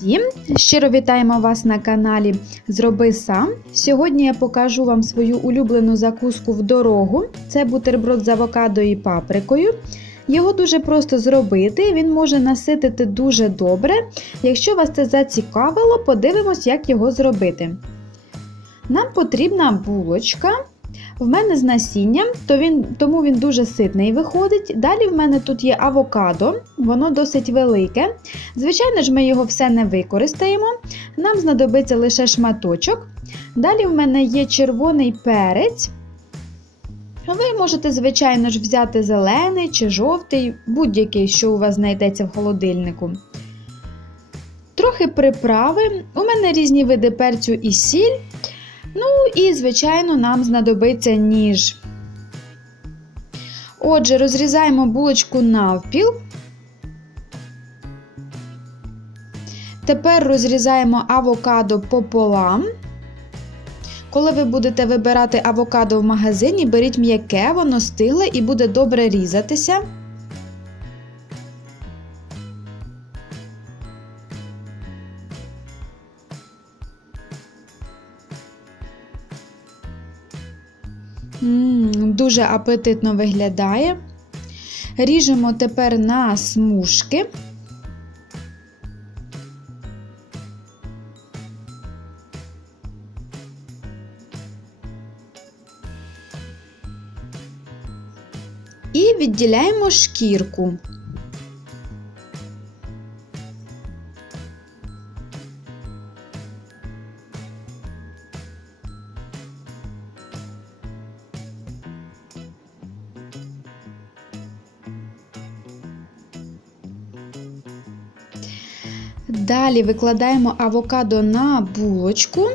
всім! Щиро вітаємо вас на каналі Зроби сам. Сьогодні я покажу вам свою улюблену закуску в дорогу. Це бутерброд з авокадо і паприкою. Його дуже просто зробити, він може наситити дуже добре. Якщо вас це зацікавило, подивимось, як його зробити. Нам потрібна булочка. В мене з насінням, то він, тому він дуже ситний виходить. Далі в мене тут є авокадо, воно досить велике. Звичайно ж, ми його все не використаємо. Нам знадобиться лише шматочок. Далі в мене є червоний перець. Ви можете, звичайно ж, взяти зелений чи жовтий, будь-який, що у вас знайдеться в холодильнику. Трохи приправи. У мене різні види перцю і сіль. І, звичайно, нам знадобиться ніж. Отже, розрізаємо булочку навпіл. Тепер розрізаємо авокадо пополам. Коли ви будете вибирати авокадо в магазині, беріть м'яке, воно стигле і буде добре різатися. Дуже апетитно виглядає. Ріжемо тепер на смужки. І відділяємо шкірку. Далі викладаємо авокадо на булочку.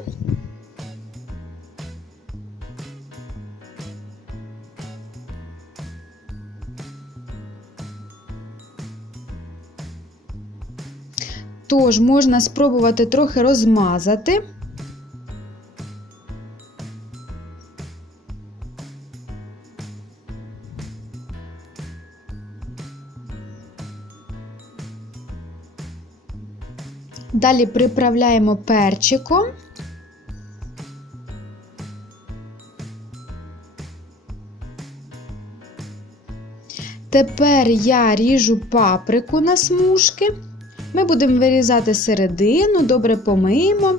Тож можна спробувати трохи розмазати. Далі приправляємо перчиком. Тепер я ріжу паприку на смужки. Ми будемо вирізати середину, добре помиємо.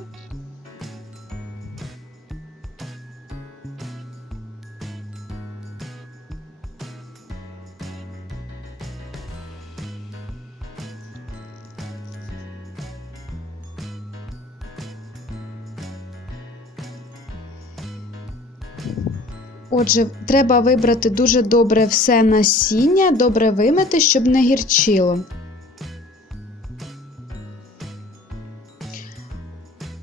Отже, треба вибрати дуже добре все насіння, добре вимити, щоб не гірчило.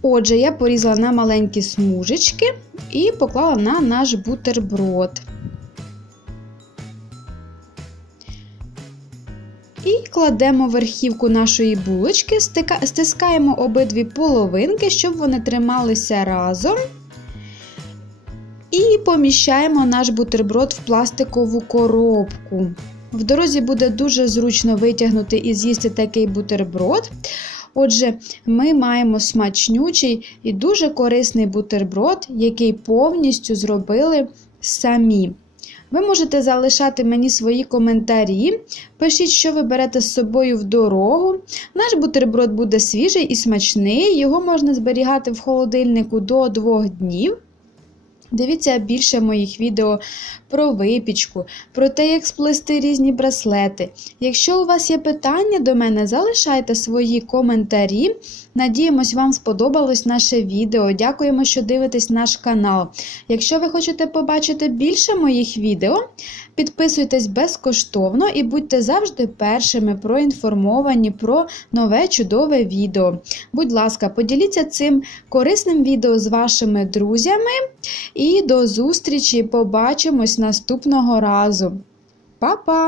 Отже, я порізала на маленькі смужечки і поклала на наш бутерброд. І кладемо верхівку нашої булочки, стискаємо обидві половинки, щоб вони трималися разом. І поміщаємо наш бутерброд в пластикову коробку. В дорозі буде дуже зручно витягнути і з'їсти такий бутерброд. Отже, ми маємо смачнючий і дуже корисний бутерброд, який повністю зробили самі. Ви можете залишати мені свої коментарі. Пишіть, що ви берете з собою в дорогу. Наш бутерброд буде свіжий і смачний, його можна зберігати в холодильнику до 2 днів. Дивіться більше моїх відео про випічку, про те, як сплести різні браслети. Якщо у вас є питання до мене, залишайте свої коментарі. Надіємось, вам сподобалось наше відео. Дякуємо, що дивитесь наш канал. Якщо ви хочете побачити більше моїх відео, підписуйтесь безкоштовно і будьте завжди першими проінформовані про нове чудове відео. Будь ласка, поділіться цим корисним відео з вашими друзями. І до зустрічі! Побачимось наступного разу. Па-па!